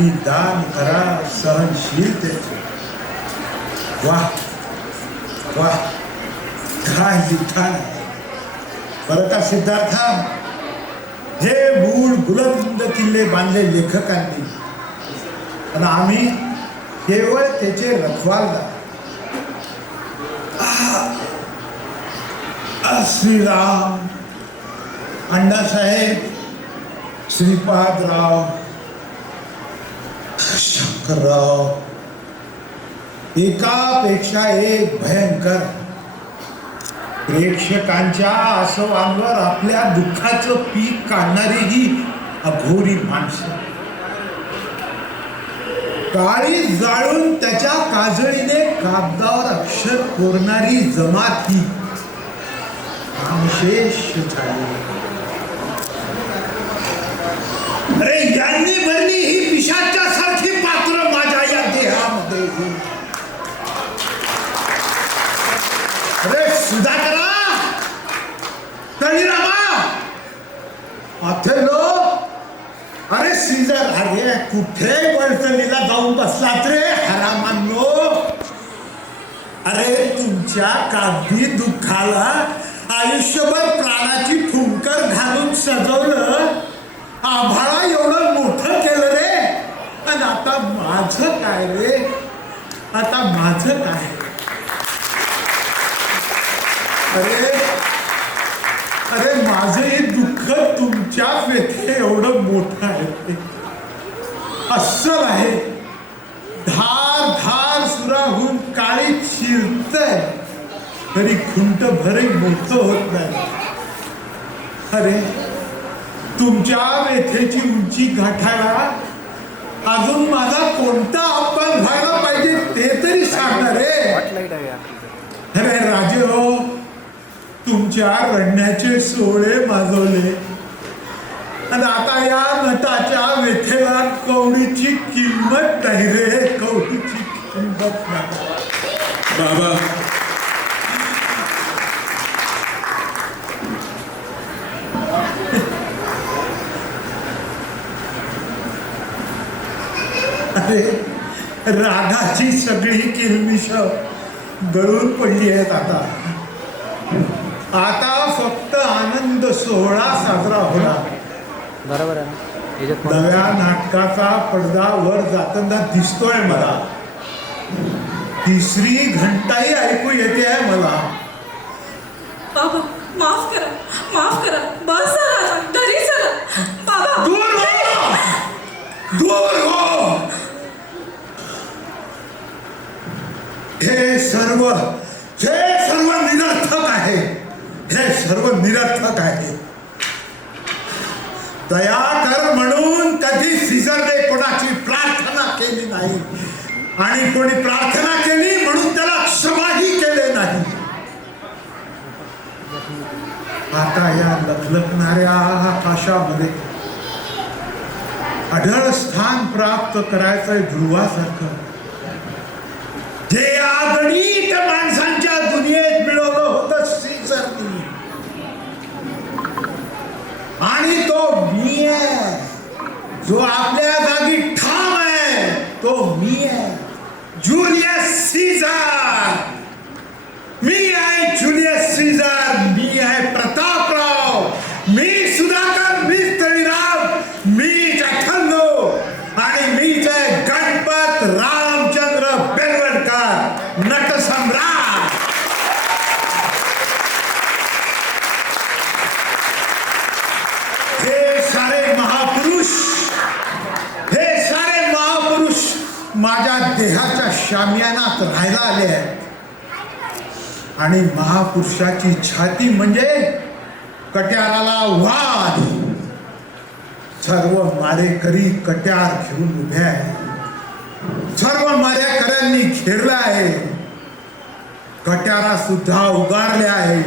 बलिदान करा सहनशीलतेचे. वाह वाह, काय लिखाण आहे बरं का सिद्धार्था. हे मूळ बुलंद किल्ले बांधले लेखकांनी आणि आम्ही केवळ त्याचे रखवालदार. श्रीराम, अण्णासाहेब, श्रीपादराव, शंकरराव, एकापेक्षा एक भयंकर. प्रेक्षकांच्या आसवांवर आपल्या दुःखाचं पीक काढणारी ही अघोरी माणसं. काळी जाळून त्याच्या काजळीने कागदावर अक्षर कोरणारी जमात ही नामशेष झाली. अरे यांनी भरली ही पिशाच्यासारखी पात्र माझ्या या देहामध्ये. अरे सुधाकरा, तळीरामा, ऑथेलो, अरे सीझर, अरे कुठे वळतलीला जाऊन बसलात रे हरामांनो. अरे तुमच्या कागदी दुःखाला आयुष्यभर प्राणाची फुंकर घालून सजवलं, आभाळा एवढं मोठं केलं रे. आणि आता माझं काय रे, आता माझं काय. अरे अरे माझं हे दुःख तुमच्या व्यथे एवढं मोठं आहे. अस्सल आहे, धार धार सुराहून काळी शिरतय तरी खुंट भरे मोठं होत नाही. अरे तुमच्या व्यथेची उंची गाठायला अजून माझा कोणता अपमान व्हायला पाहिजे ते तरी सांगणार रे. अरे राजे हो, तुमच्या रडण्याचे सोहळे माजवले आणि आता या नटाच्या व्यथेला कवडीची किंमत नाही रे, कवडीची किंमत नाही. बाबा, अरे रागाची सगळी किलमिश गळून पडली आहेत. आता फक्त आनंद सोहळा साजरा होणार. बरोबर आहे. नव्या नाटकाचा पडदा वर जाताना दिसतोय मला. तिसरी घंटाही ऐकू येते आहे मला. बाबा माफ करा, माफ करा. बस झाला, घरी चला. बाबा दूर हो, दूर हो. हे सर्व निरर्थक आहे. हे सर्व निरर्थक आहे. दया कर म्हणून कधी सीझरने कोणाची प्रार्थना केली नाही आणि कोणी प्रार्थना केली म्हणून त्याला क्षमाही केले नाही. आता या लखलखणाऱ्या आकाशामध्ये अढळ स्थान प्राप्त करायचंय ध्रुवासारखं, जे अगणित माणसांच्या दुनियेत मिळवलं होतं सीझरनी. आणि तो मी आहे, जो आपल्या जागी ठाम आहे, तो मी आहे, ज्युलियस सीझर. मी आहे ज्युलियस सीझर, मी आहे प्रतापराव, मी सुधाकर, मी तळीराम, मीच अठ्ठ्याण्णव आणि मीच आहे गणपत रामचंद्र बेलवलकर, नटसम्राट. हे सारे महापुरुष माझ्या देहाच्या शामियानात राहायला आले आहेत. आणि महापुरुषाची छाती म्हणजे कट्याराला वाद. सर्व मारेकरी कट्यार घेऊन उभे आहेत. सर्व मारेकऱ्यांनी घेरला आहे. कट्यारा सुद्धा उगारले आहे.